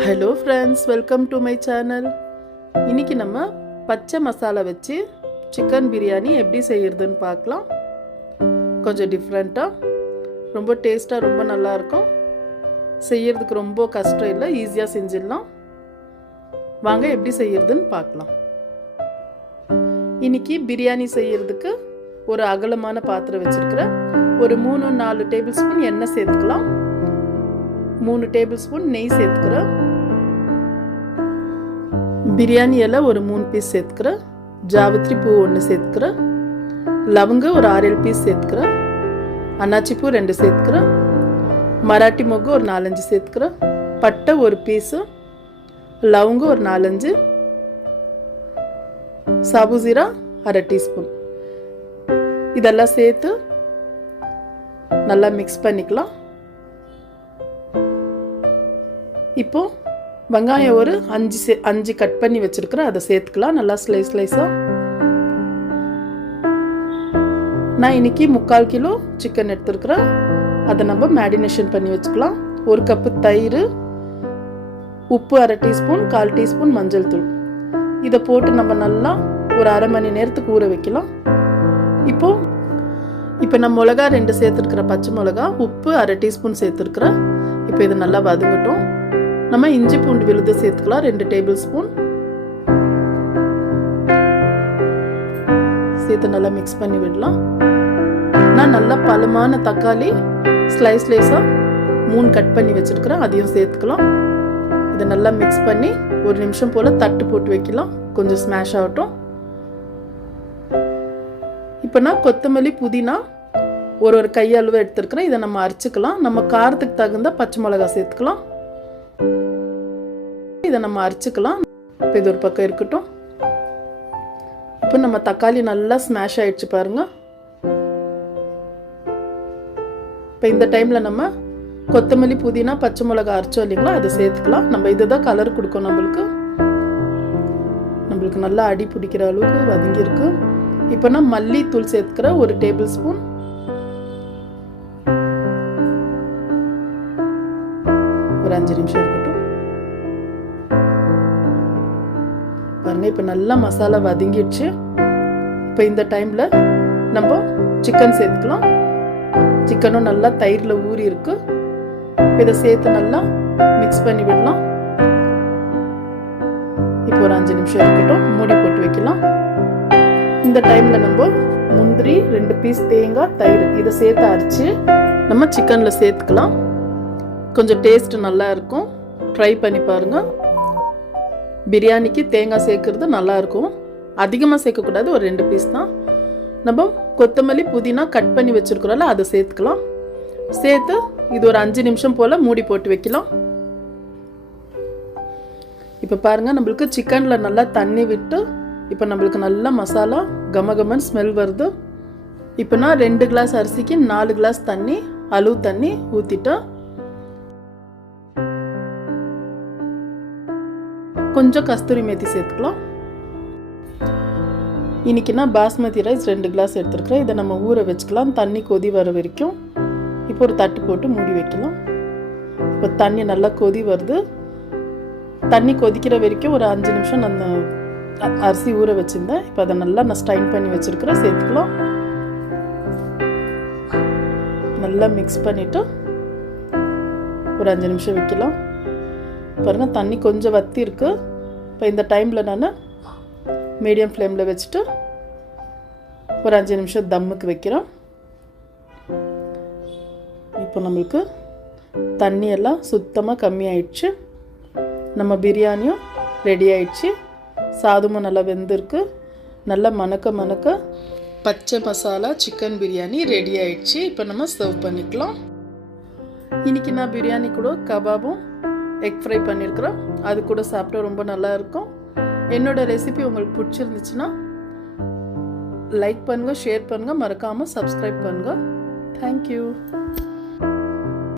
Hello friends, welcome to my channel. இன்றைக்கி நம்ம பச்சை மசாலா வச்சு சிக்கன் பிரியாணி எப்படி செய்கிறதுன்னு பார்க்கலாம். கொஞ்சம் டிஃப்ரெண்ட்டாக, ரொம்ப டேஸ்ட்டாக, ரொம்ப நல்லாயிருக்கும். செய்கிறதுக்கு ரொம்ப கஷ்டம் இல்லை, ஈஸியாக செஞ்சிடலாம். வாங்க எப்படி செய்கிறதுன்னு பார்க்கலாம். இன்றைக்கி பிரியாணி செய்கிறதுக்கு ஒரு அகலமான பாத்திரம் வச்சுருக்கிறேன். ஒரு 3-4 டேபிள் ஸ்பூன் எண்ணெய் சேர்த்துக்கலாம். 3 டேபிள் ஸ்பூன் நெய் சேர்த்துக்கிறேன். பிரியாணி இலை ஒரு 3 பீஸ் சேர்த்துக்கிறேன். ஜாவித்ரி பூ 1 சேர்த்துக்கிறேன். லவங்க ஒரு 6-7 பீஸ் சேர்த்துக்கிறேன். அன்னாச்சி பூ 2 சேர்த்துக்கிறேன். மராட்டி மொக்கு ஒரு 4-5 சேர்த்துக்கிறேன். பட்டை ஒரு பீஸு, லவங்க ஒரு 4-5, சாபுசீரா 1/2 டீஸ்பூன். இதெல்லாம் சேர்த்து நல்லா மிக்ஸ் பண்ணிக்கலாம். இப்போ வெங்காயம் ஒரு 5 கட் பண்ணி வச்சிருக்கிறேன், அதை சேர்த்துக்கலாம். நல்லா ஸ்லைஸாக. நான் இன்னைக்கு 3/4 கிலோ சிக்கன் எடுத்துருக்கிறேன். அதை நம்ம மேரினேஷன் பண்ணி வச்சுக்கலாம். 1 கப்பு தயிர், உப்பு 1/2 டீஸ்பூன், 1/4 டீஸ்பூன் மஞ்சள் தூள். இதை போட்டு நம்ம நல்லா ஒரு 1/2 மணி நேரத்துக்கு ஊற வைக்கலாம். இப்போ நான் மிளகா 2 சேர்த்துருக்குற, பச்சை மிளகா, உப்பு 1/2 டீஸ்பூன் சேர்த்துருக்குறேன். இப்போ இது நல்லா வதங்கட்டும். நம்ம இஞ்சி பூண்டு விழுது சேர்த்துக்கலாம், 2 டேபிள் ஸ்பூன் சேர்த்து நல்லா மிக்ஸ் பண்ணி விடலாம். நான் நல்லா பழமான தக்காளி ஸ்லைஸாக 3 கட் பண்ணி வச்சிருக்கிறேன், அதையும் சேர்த்துக்கலாம். இதை நல்லா மிக்ஸ் பண்ணி 1 நிமிஷம் போல் தட்டு போட்டு வைக்கலாம், கொஞ்சம் ஸ்மாஷ் ஆகட்டும். இப்போ நான் கொத்தமல்லி, புதினா ஒரு கையளவு எடுத்துருக்கிறேன். இதை நம்ம அரைச்சிக்கலாம். நம்ம காரத்துக்கு தகுந்த பச்சை மிளகா சேர்த்துக்கலாம். இதை நம்ம அரைச்சிக்கலாம். இப்போ இது ஒரு பக்கம் இருக்கட்டும். இப்போ நம்ம தக்காளி நல்லா ஸ்மாஷ் ஆயிடுச்சு பாருங்க. இப்போ இந்த டைமில் நம்ம கொத்தமல்லி, புதினா, பச்சை மிளகா அரைச்சோம் இல்லைங்களா, அதை சேர்த்துக்கலாம். நம்ம இதுதான் கலர் கொடுக்கும். நம்மளுக்கு நல்லா அடி பிடிக்கிற அளவுக்கு வதங்கியிருக்கு. இப்போ நான் மல்லித்தூள் சேர்த்துக்கிறேன், 1 டேபிள் ஸ்பூன். ஒரு 5 நிமிஷம் இருக்கட்டும் பாருங்க. இப்போ நல்லா மசாலா வதங்கிடுச்சு. இப்போ இந்த டைமில் நம்ம சிக்கன் சேர்த்துக்கலாம். சிக்கனும் நல்லா தயிரில் ஊறி இருக்கு. இதை சேர்த்து நல்லா மிக்ஸ் பண்ணி விடலாம். இப்போ ஒரு 5 நிமிஷம் இருக்கட்டும், மூடி போட்டு வைக்கலாம். இந்த டைமில் நம்ம முந்திரி, 2 பீஸ் தேங்காய், தயிர் இதை சேர்த்து அரைச்சி நம்ம சிக்கனில் சேர்த்துக்கலாம். கொஞ்சம் டேஸ்ட் நல்லா இருக்கும். ட்ரை பண்ணி பாருங்கள். பிரியாணிக்கு தேங்காய் சேர்க்கறது நல்லா இருக்கும். அதிகமாக சேர்க்கக்கூடாது, ஒரு 2 பீஸ் தான். நம்ம கொத்தமல்லி, புதினா கட் பண்ணி வச்சுருக்கிறோம்ல, அதை சேர்த்துக்கலாம். சேர்த்து இது ஒரு 5 நிமிஷம் போல் மூடி போட்டு வைக்கலாம். இப்போ பாருங்கள், நம்மளுக்கு சிக்கனில் நல்லா தண்ணி விட்டு இப்போ நம்மளுக்கு நல்லா மசாலா கமகமன் ஸ்மெல் வருது. இப்போ நான் 2 கிளாஸ் அரிசிக்கு 4 கிளாஸ் தண்ணி, அளவு தண்ணி ஊற்றிட்டேன். கொஞ்சம் கஸ்தூரி மேத்தி சேர்த்துக்கலாம். இன்னைக்கு நான் பாஸ்மதி ரைஸ் 2 கிளாஸ் எடுத்துருக்கிறேன். இதை நம்ம ஊற வச்சுக்கலாம், தண்ணி கொதி வர வரைக்கும். இப்போ ஒரு தட்டு போட்டு மூடி வைக்கலாம். இப்போ தண்ணி நல்லா கொதி வருது. தண்ணி கொதிக்கிற வரைக்கும் ஒரு 5 நிமிஷம் நான் அரிசி ஊற வச்சுருந்தேன். இப்போ அதை நல்லா நான் ஸ்ட்ரைன் பண்ணி வச்சுருக்கிறேன், சேர்த்துக்கலாம். நல்லா மிக்ஸ் பண்ணிவிட்டு ஒரு 5 நிமிஷம் வைக்கலாம். பாருங்கள், தண்ணி கொஞ்சம் வத்தி இருக்கு. இப்போ இந்த டைமில் நான் மீடியம் ஃப்ளேமில் வச்சுட்டு ஒரு 5 நிமிஷம் தம்முக்கு வைக்கிறோம். இப்போ நம்மளுக்கு தண்ணியெல்லாம் சுத்தமாக கம்மியாயிடுச்சு. நம்ம பிரியாணியும் ரெடி ஆயிடுச்சு. சாதமும் நல்லா வெந்திருக்கு. நல்லா மணக்க பச்சை மசாலா சிக்கன் பிரியாணி ரெடி ஆயிடுச்சு. இப்போ நம்ம சர்வ் பண்ணிக்கலாம். இன்னைக்கு நான் பிரியாணி கூட கபாபும் எக் ஃப்ரை பண்ணியிருக்கிறேன். அது கூட சாப்பிட்டா ரொம்ப நல்லா இருக்கும். என்னோடய ரெசிபி உங்களுக்கு பிடிச்சிருந்துச்சுன்னா லைக் பண்ணுங்கள், ஷேர் பண்ணுங்கள், மறக்காமல் சப்ஸ்கிரைப் பண்ணுங்கள். தேங்க்யூ.